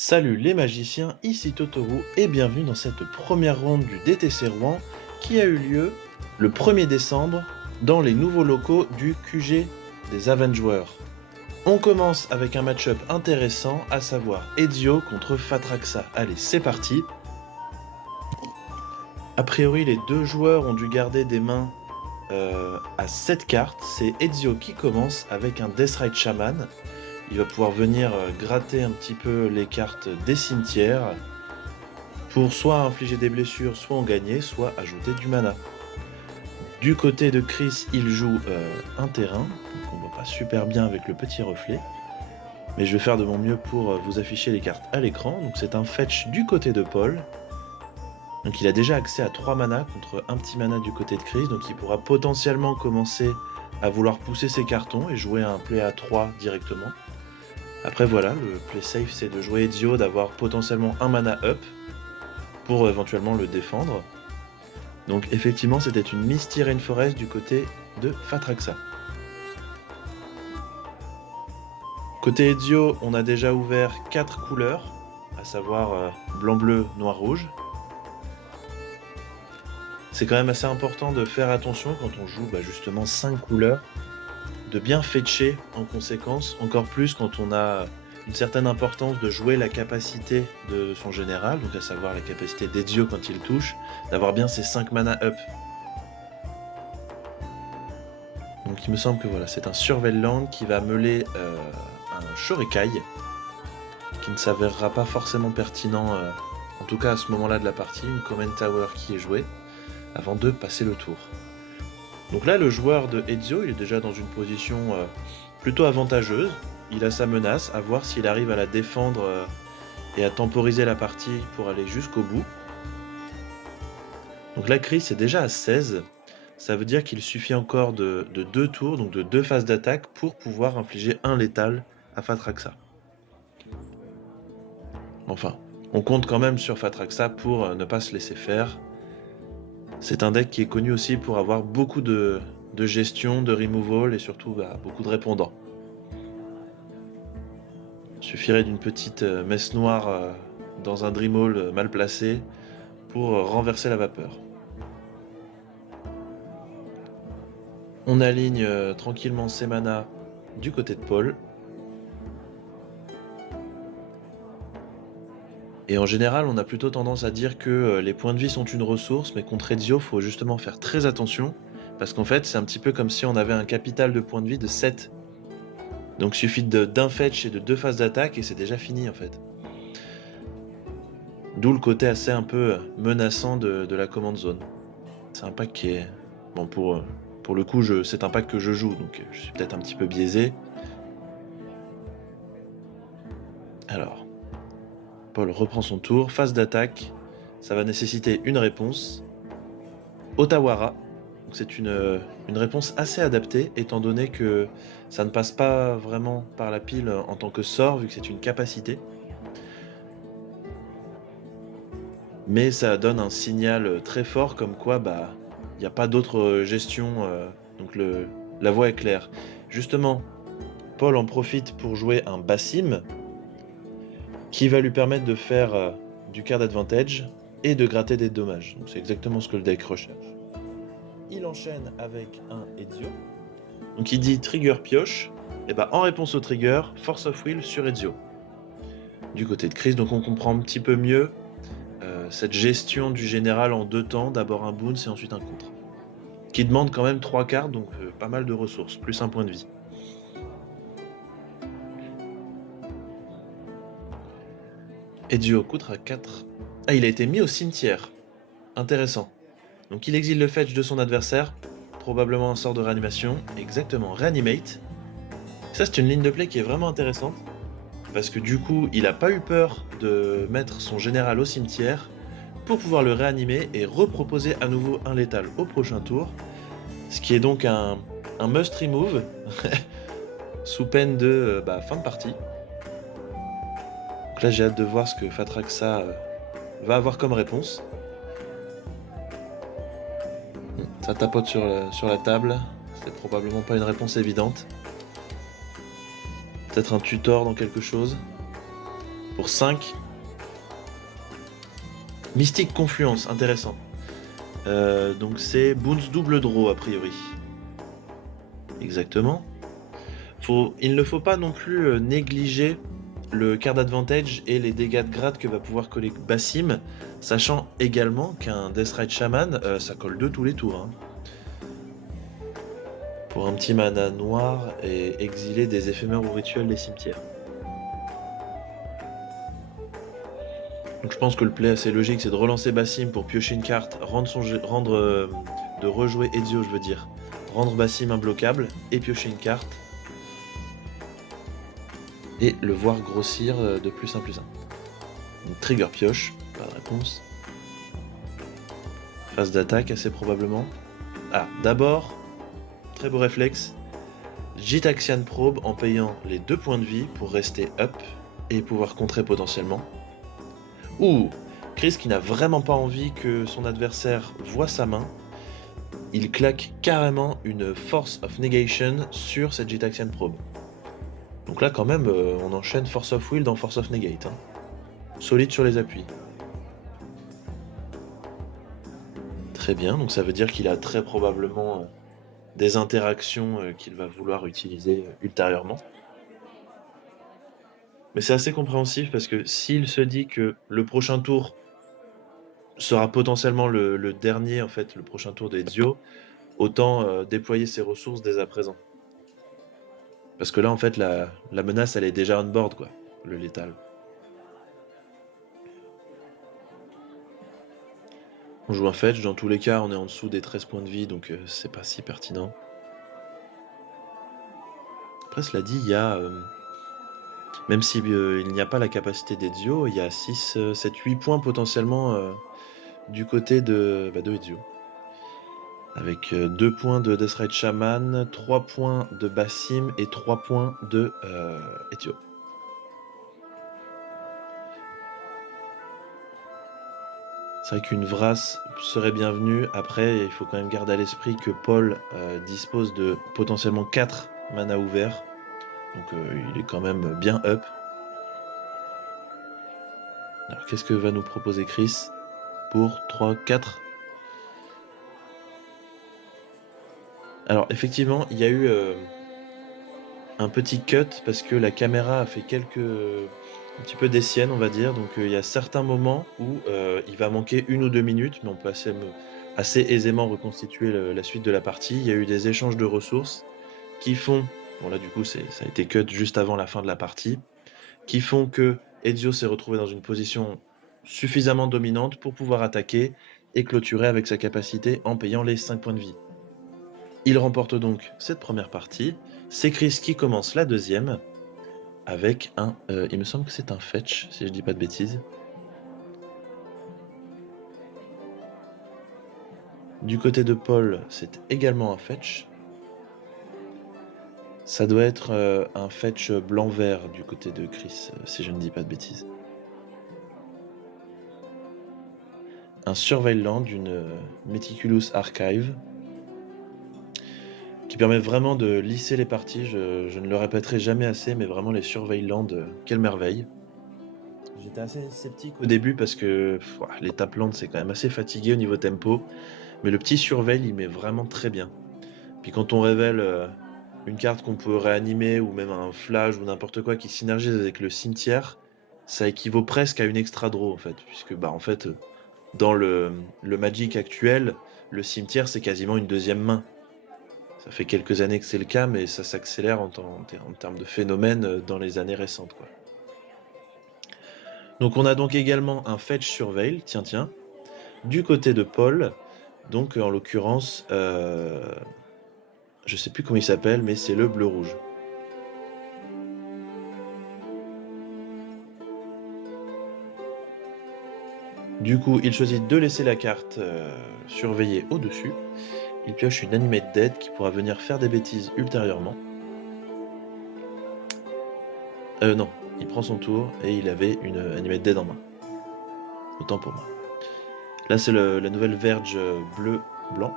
Salut les magiciens, ici Totoro et bienvenue dans cette première ronde du DTC Rouen qui a eu lieu le 1er décembre dans les nouveaux locaux du QG des Avengers. On commence avec un match-up intéressant, à savoir Ezio contre Fatraxa. Allez, c'est parti. A priori, les deux joueurs ont dû garder des mains à 7 cartes. C'est Ezio qui commence avec un Deathrite Shaman. Il va pouvoir venir gratter un petit peu les cartes des cimetières pour soit infliger des blessures, soit en gagner, soit ajouter du mana. Du côté de Chris, il joue un terrain, donc on voit pas super bien avec le petit reflet, mais je vais faire de mon mieux pour vous afficher les cartes à l'écran. Donc c'est un fetch du côté de Paul. Donc il a déjà accès à 3 mana contre un petit mana du côté de Chris, donc il pourra potentiellement commencer à vouloir pousser ses cartons et jouer un play à 3 directement. Après voilà, le play safe c'est de jouer Ezio, d'avoir potentiellement un mana up pour éventuellement le défendre. Donc effectivement c'était une Misty Rainforest du côté de Fatraxa. Côté Ezio, on a déjà ouvert 4 couleurs, à savoir blanc, bleu, noir, rouge. C'est quand même assez important de faire attention quand on joue justement 5 couleurs, de bien fetcher en conséquence, encore plus quand on a une certaine importance de jouer la capacité de son général, donc à savoir la capacité d'Ezio quand il touche, d'avoir bien ses 5 mana up. Donc il me semble que voilà, c'est un Surveillant qui va meuler un Shorekai, qui ne s'avérera pas forcément pertinent, en tout cas à ce moment-là de la partie, une Command Tower qui est jouée, avant de passer le tour. Donc là, le joueur de Ezio, il est déjà dans une position plutôt avantageuse. Il a sa menace, à voir s'il arrive à la défendre et à temporiser la partie pour aller jusqu'au bout. Donc là, Chris est déjà à 16. Ça veut dire qu'il suffit encore de 2 tours, donc de 2 phases d'attaque, pour pouvoir infliger un létal à Fatraxa. Enfin, on compte quand même sur Fatraxa pour ne pas se laisser faire. C'est un deck qui est connu aussi pour avoir beaucoup de gestion, de removal et surtout beaucoup de répondants. Il suffirait d'une petite messe noire dans un Dreamhall mal placé pour renverser la vapeur. On aligne tranquillement ses manas du côté de Paul. Et en général, on a plutôt tendance à dire que les points de vie sont une ressource, mais contre Ezio, il faut justement faire très attention, parce qu'en fait, c'est un petit peu comme si on avait un capital de points de vie de 7. Donc il suffit d'un fetch et de 2 phases d'attaque, et c'est déjà fini en fait. D'où le côté assez un peu menaçant de la command zone. C'est un pack qui est... Bon, pour le coup, c'est un pack que je joue, donc je suis peut-être un petit peu biaisé. Alors... Paul reprend son tour, phase d'attaque, ça va nécessiter une réponse. Otawara, donc c'est une réponse assez adaptée, étant donné que ça ne passe pas vraiment par la pile en tant que sort, vu que c'est une capacité. Mais ça donne un signal très fort, comme quoi il n'y a pas d'autre gestion, donc la voie est claire. Justement, Paul en profite pour jouer un Bassim, qui va lui permettre de faire du card advantage et de gratter des dommages. Donc c'est exactement ce que le deck recherche. Il enchaîne avec un Ezio. Donc il dit trigger pioche, et en réponse au trigger, force of will sur Ezio. Du côté de Chris, donc on comprend un petit peu mieux cette gestion du général en 2 temps, d'abord un bounce et ensuite un contre. Qui demande quand même 3 cartes, donc pas mal de ressources, plus un point de vie. Ezio contre à 4. Ah, il a été mis au cimetière. Intéressant. Donc il exile le fetch de son adversaire, probablement un sort de réanimation, exactement, Reanimate. Ça c'est une ligne de play qui est vraiment intéressante, parce que du coup il a pas eu peur de mettre son général au cimetière pour pouvoir le réanimer et reproposer à nouveau un létal au prochain tour, ce qui est donc un must remove, sous peine de fin de partie. Donc là j'ai hâte de voir ce que Fatraxa va avoir comme réponse. Ça tapote sur la table, c'est probablement pas une réponse évidente. Peut-être un tutor dans quelque chose. Pour 5. Mystique Confluence, intéressant. Donc c'est Boons double draw a priori. Exactement. Il ne faut pas non plus négliger le card advantage et les dégâts de grade que va pouvoir coller Basim, sachant également qu'un Deathrite Shaman, ça colle 2 tous les tours. Hein. Pour un petit mana noir et exiler des éphémères ou rituels des cimetières. Donc je pense que le play assez logique, c'est de relancer Basim pour piocher une carte, de rejouer Ezio, je veux dire. Rendre Basim imbloquable et piocher une carte. Et le voir grossir de +1/+1. Donc, trigger pioche, pas de réponse. Phase d'attaque assez probablement. Ah, d'abord, très beau réflexe. Gitaxian Probe en payant les 2 points de vie pour rester up et pouvoir contrer potentiellement. Ouh, Chris qui n'a vraiment pas envie que son adversaire voie sa main, il claque carrément une Force of Negation sur cette Gitaxian Probe. Donc là quand même, on enchaîne Force of Will dans Force of Negate. Hein. Solide sur les appuis. Très bien, donc ça veut dire qu'il a très probablement des interactions qu'il va vouloir utiliser ultérieurement. Mais c'est assez compréhensif parce que s'il se dit que le prochain tour sera potentiellement le dernier, en fait, le prochain tour d'Ezio, autant déployer ses ressources dès à présent. Parce que là, en fait, la menace, elle est déjà on board, quoi, le létal. On joue un fetch, dans tous les cas, on est en dessous des 13 points de vie, donc c'est pas si pertinent. Après, cela dit, il y a... même s'il n'y a pas la capacité d'Ezio, il y a 6, 7, 8 points potentiellement du côté de Ezio. Avec 2 points de Deathrite Shaman, 3 points de Basim et 3 points de Ezio. C'est vrai qu'une Vras serait bienvenue. Après, il faut quand même garder à l'esprit que Paul dispose de potentiellement 4 mana ouverts. Donc il est quand même bien up. Alors qu'est-ce que va nous proposer Chris pour 3, 4 ? Alors effectivement, il y a eu un petit cut parce que la caméra a fait un petit peu des siennes, on va dire. Donc il y a certains moments où il va manquer 1 ou 2 minutes, mais on peut assez aisément reconstituer la suite de la partie. Il y a eu des échanges de ressources qui font, bon là du coup ça a été cut juste avant la fin de la partie, qui font que Ezio s'est retrouvé dans une position suffisamment dominante pour pouvoir attaquer et clôturer avec sa capacité en payant les 5 points de vie. Il remporte donc cette première partie. C'est Chris qui commence la deuxième avec un... il me semble que c'est un fetch, si je dis pas de bêtises. Du côté de Paul, c'est également un fetch. Ça doit être un fetch blanc-vert du côté de Chris, si je ne dis pas de bêtises. Un Surveillant d'une Meticulous Archive qui permet vraiment de lisser les parties. Je ne le répéterai jamais assez, mais vraiment les Surveillants, quelle merveille. J'étais assez sceptique au début parce que les Taplands c'est quand même assez fatigué au niveau tempo, mais le petit Surveil il met vraiment très bien. Puis quand on révèle une carte qu'on peut réanimer ou même un flash ou n'importe quoi qui synergise avec le cimetière, ça équivaut presque à une extra draw en fait, puisque en fait dans le Magic actuel, le cimetière c'est quasiment une deuxième main. Ça fait quelques années que c'est le cas, mais ça s'accélère en termes de phénomène dans les années récentes, quoi. Donc on a donc également un Fetch Surveil, tiens, du côté de Paul, donc en l'occurrence, je sais plus comment il s'appelle, mais c'est le bleu-rouge. Du coup, il choisit de laisser la carte surveillée au-dessus. Il pioche une Animate Dead qui pourra venir faire des bêtises ultérieurement. Non, il prend son tour et il avait une Animate Dead en main. Autant pour moi. Là, c'est la nouvelle Verge bleu-blanc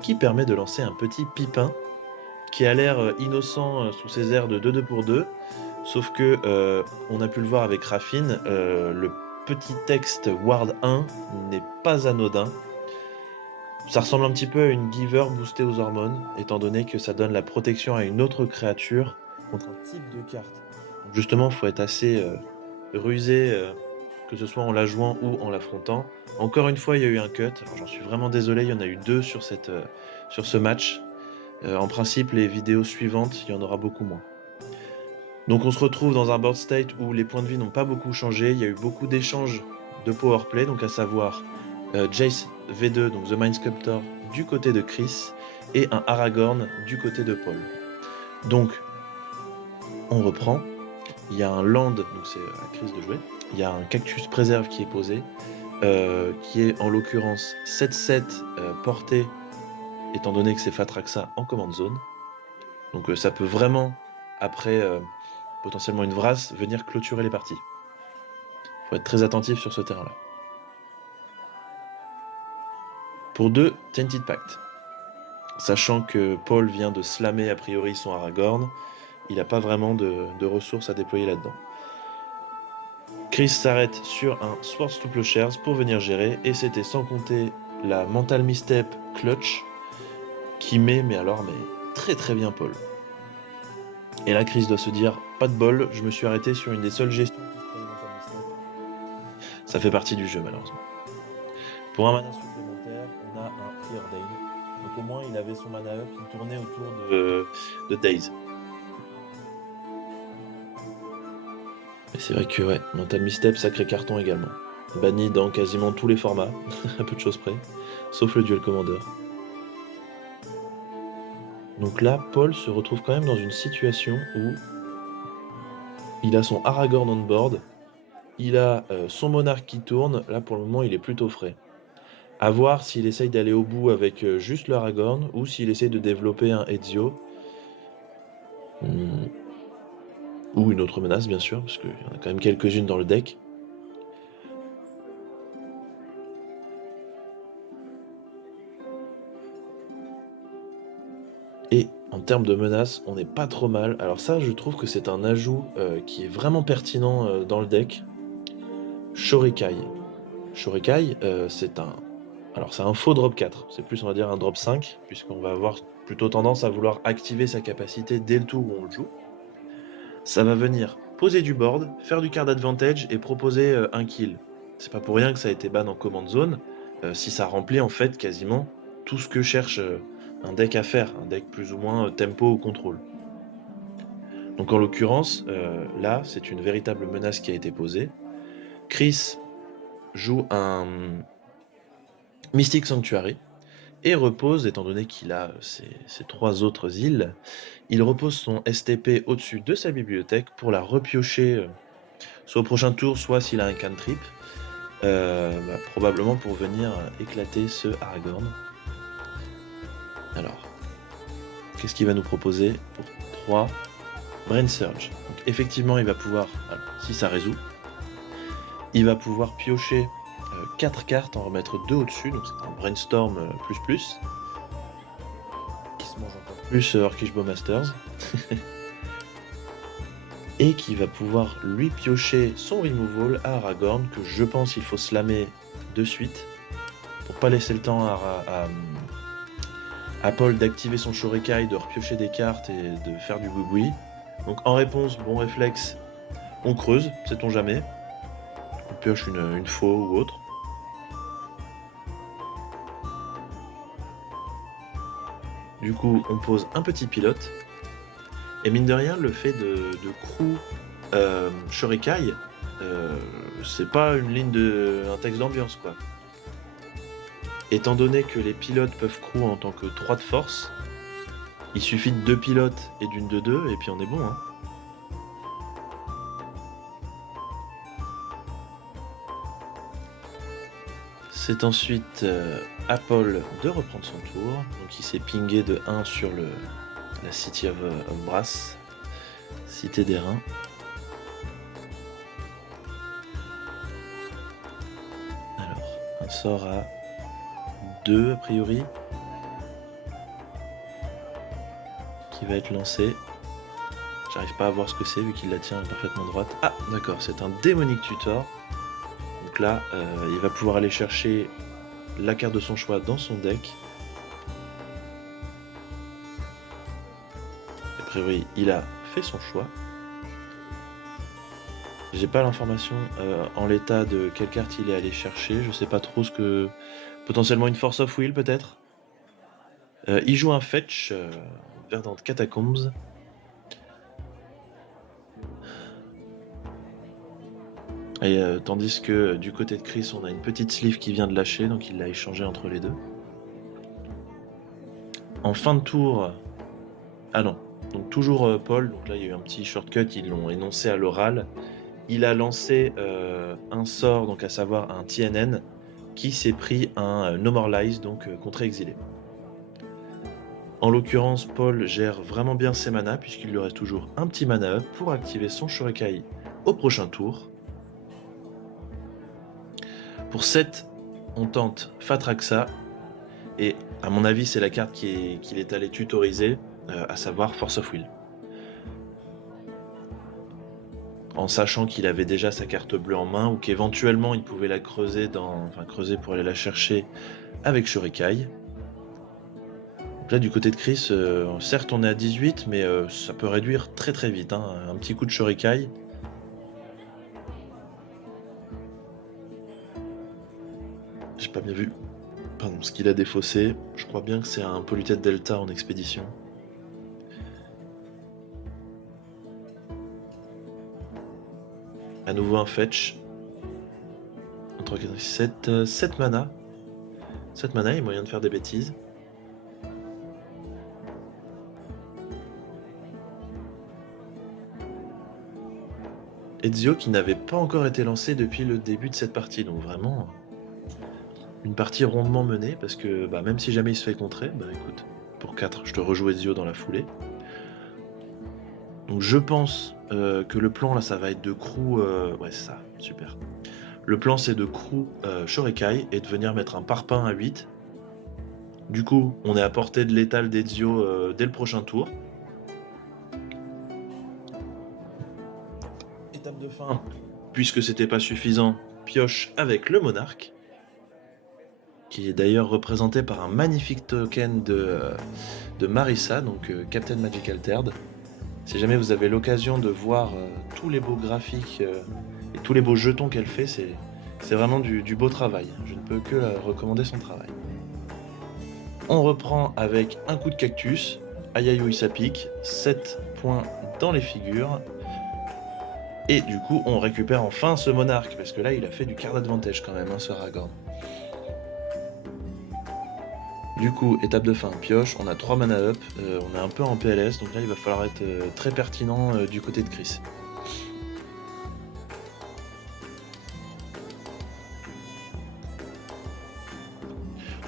qui permet de lancer un petit pipin qui a l'air innocent sous ses airs de 2-2 pour 2, Sauf que, on a pu le voir avec Raffine, le petit texte Ward 1 n'est pas anodin. Ça ressemble un petit peu à une Giver boostée aux hormones, étant donné que ça donne la protection à une autre créature contre un type de carte. Donc justement, il faut être assez rusé, que ce soit en la jouant ou en l'affrontant. Encore une fois, il y a eu un cut. Alors, j'en suis vraiment désolé, il y en a eu 2 sur ce match. En principe, les vidéos suivantes, il y en aura beaucoup moins. Donc on se retrouve dans un board state où les points de vie n'ont pas beaucoup changé. Il y a eu beaucoup d'échanges de powerplay, donc à savoir Jace V2, donc The Mind Sculptor, du côté de Chris, et un Aragorn du côté de Paul. Donc, on reprend. Il y a un land, donc c'est à Chris de jouer. Il y a un cactus préserve qui est posé, qui est en l'occurrence 7-7 porté, étant donné que c'est Fatraxa en command zone. Donc ça peut vraiment, après potentiellement une Vrasse, venir clôturer les parties. Il faut être très attentif sur ce terrain-là. Pour 2, Tainted Pact. Sachant que Paul vient de slammer a priori son Aragorn, il n'a pas vraiment de ressources à déployer là-dedans. Chris s'arrête sur un Swords to Plowshares pour venir gérer, et c'était sans compter la Mental Misstep Clutch qui met très très bien Paul. Et là, Chris doit se dire, pas de bol, je me suis arrêté sur une des seules gestions qui se prenait Mental Misstep. Ça fait partie du jeu malheureusement. Pour un mana supplémentaire, on a un Preordain. Donc au moins il avait son mana up, il tournait autour de Daze. Et c'est vrai que ouais, Mental Misstep, sacré carton également. Banni dans quasiment tous les formats, à peu de choses près, sauf le Duel Commander. Donc là, Paul se retrouve quand même dans une situation où il a son Aragorn on board, il a son monarque qui tourne, là pour le moment il est plutôt frais. À voir s'il essaye d'aller au bout avec juste le Aragorn ou s'il essaye de développer un Ezio. Ou une autre menace bien sûr, parce qu'il y en a quand même quelques-unes dans le deck. Et en termes de menaces, on n'est pas trop mal. Alors ça, je trouve que c'est un ajout qui est vraiment pertinent dans le deck. Shorekai. Shorekai, c'est un faux drop 4. C'est plus, on va dire, un drop 5, puisqu'on va avoir plutôt tendance à vouloir activer sa capacité dès le tour où on le joue. Ça va venir poser du board, faire du card advantage et proposer un kill. C'est pas pour rien que ça a été ban en command zone, si ça remplit en fait quasiment tout ce que cherche un deck à faire, un deck plus ou moins tempo ou contrôle. Donc en l'occurrence, là c'est une véritable menace qui a été posée. Chris joue un Mystic Sanctuary et repose, étant donné qu'il a ces 3 autres îles, il repose son STP au-dessus de sa bibliothèque pour la repiocher soit au prochain tour, soit s'il a un cantrip, probablement pour venir éclater ce Aragorn. Alors, qu'est-ce qu'il va nous proposer pour 3 Brain Surge. Donc effectivement, il va pouvoir, alors, si ça résout, il va pouvoir piocher 4 cartes, en remettre 2 au-dessus, donc c'est un Brainstorm plus, qui se mange encore plus Orcish Bowmasters. Et qui va pouvoir lui piocher son removal à Aragorn, que je pense qu'il faut slammer de suite, pour pas laisser le temps à Paul d'activer son Shorekai, de repiocher des cartes et de faire du boui-boui. Donc en réponse, bon réflexe, on creuse, sait-on jamais. On pioche une faux ou autre. Du coup, on pose un petit pilote. Et mine de rien, le fait de crew Shorekai, c'est pas une ligne un texte d'ambiance quoi. Étant donné que les pilotes peuvent crew en tant que 3 de force, il suffit de 2 pilotes et d'une de 2 et puis on est bon hein. C'est ensuite à Paul de reprendre son tour. Donc il s'est pingé de 1 sur la City of Brass, Cité des Reins. Alors, un sort à 2 a priori, qui va être lancé, J'arrive pas à voir ce que c'est vu qu'il la tient parfaitement droite. Ah, d'accord, c'est un démonique tutor. Donc là, il va pouvoir aller chercher la carte de son choix dans son deck. A priori, il a fait son choix. J'ai pas l'information en l'état de quelle carte il est allé chercher. Je sais pas trop ce que... Potentiellement une Force of Will peut-être. Il joue un fetch, Verdant Catacombs. Et tandis que du côté de Chris, on a une petite sleeve qui vient de lâcher, donc il l'a échangé entre les deux. En fin de tour... Ah non, donc toujours Paul, donc là il y a eu un petit shortcut, ils l'ont énoncé à l'oral. Il a lancé un sort, donc à savoir un TNN, qui s'est pris un No More Lies, donc contre-exilé. En l'occurrence, Paul gère vraiment bien ses manas, puisqu'il lui reste toujours un petit mana up pour activer son Shurikai au prochain tour. Pour 7, on tente Fatraxa, et à mon avis c'est la carte qu'il est allé tutoriser, à savoir Force of Will. En sachant qu'il avait déjà sa carte bleue en main, ou qu'éventuellement il pouvait la creuser creuser pour aller la chercher avec Shurikai. Donc là du côté de Chris, certes on est à 18, mais ça peut réduire très très vite, hein. Un petit coup de Shurikai. J'ai pas bien vu. Pardon, ce qu'il a défaussé. Je crois bien que c'est un Polluted Delta en expédition. À nouveau un fetch. 3, 4, 7, 7 mana. 7 mana, il y a moyen de faire des bêtises. Ezio qui n'avait pas encore été lancé depuis le début de cette partie, donc vraiment une partie rondement menée, parce que même si jamais il se fait contrer, écoute, pour 4, je te rejoue Ezio dans la foulée. Donc je pense que le plan là ça va être de crew, ouais c'est ça, super. Le plan c'est de crew Shurikai et de venir mettre un parpaing à 8. Du coup on est à portée de l'étal d'Ezio dès le prochain tour. Étape de fin, puisque c'était pas suffisant, pioche avec le monarque, qui est d'ailleurs représenté par un magnifique token de Marissa, donc Captain Magic Altered. Si jamais vous avez l'occasion de voir tous les beaux graphiques et tous les beaux jetons qu'elle fait, c'est vraiment du beau travail. Je ne peux que recommander son travail. On reprend avec un coup de cactus. Aïe aïe aïe ça pique. 7 points dans les figures. Et du coup, on récupère enfin ce monarque, parce que là, il a fait du card advantage quand même, hein, ce Aragorn. Du coup, étape de fin, pioche, on a 3 mana up, on est un peu en PLS, donc là il va falloir être très pertinent du côté de Chris.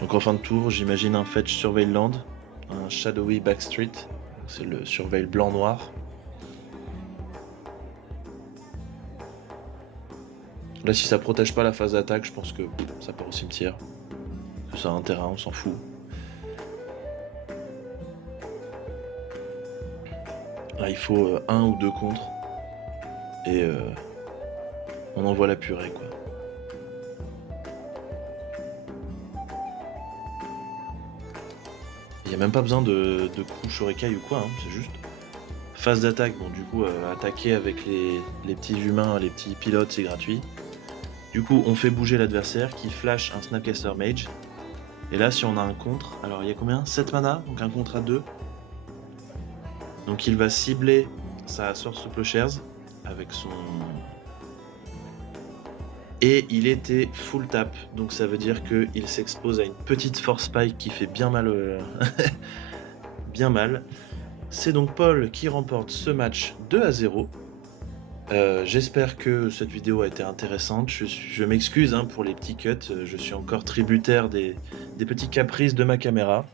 Donc en fin de tour, j'imagine un Fetch Surveil Land, un Shadowy Backstreet, c'est le Surveil blanc-noir. Là si ça protège pas la phase d'attaque, je pense que ça part au cimetière. Ça a un terrain, on s'en fout. Là il faut 1 ou 2 contre. Et on envoie la purée quoi. Il n'y a même pas besoin de coup Shurikai ou quoi, hein, c'est juste phase d'attaque. Bon du coup attaquer avec les petits humains, les petits pilotes c'est gratuit. Du coup on fait bouger l'adversaire qui flash un Snapcaster Mage. Et là si on a un contre, alors il y a combien? 7 mana, donc un contre à 2. Donc il va cibler sa Source Plowshares avec son... Et il était full tap, donc ça veut dire qu'il s'expose à une petite Force Spike qui fait bien mal. Bien mal. C'est donc Paul qui remporte ce match 2-0. J'espère que cette vidéo a été intéressante. Je m'excuse hein, pour les petits cuts, je suis encore tributaire des petits caprices de ma caméra.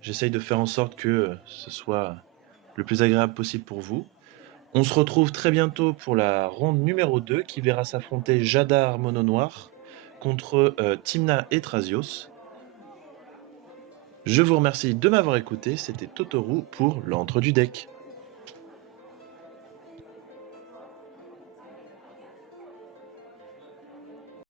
J'essaye de faire en sorte que ce soit le plus agréable possible pour vous. On se retrouve très bientôt pour la ronde numéro 2 qui verra s'affronter Jadar Mono Noir contre Tymna et Trazios. Je vous remercie de m'avoir écouté, c'était Totoru pour l'Antre du Deck.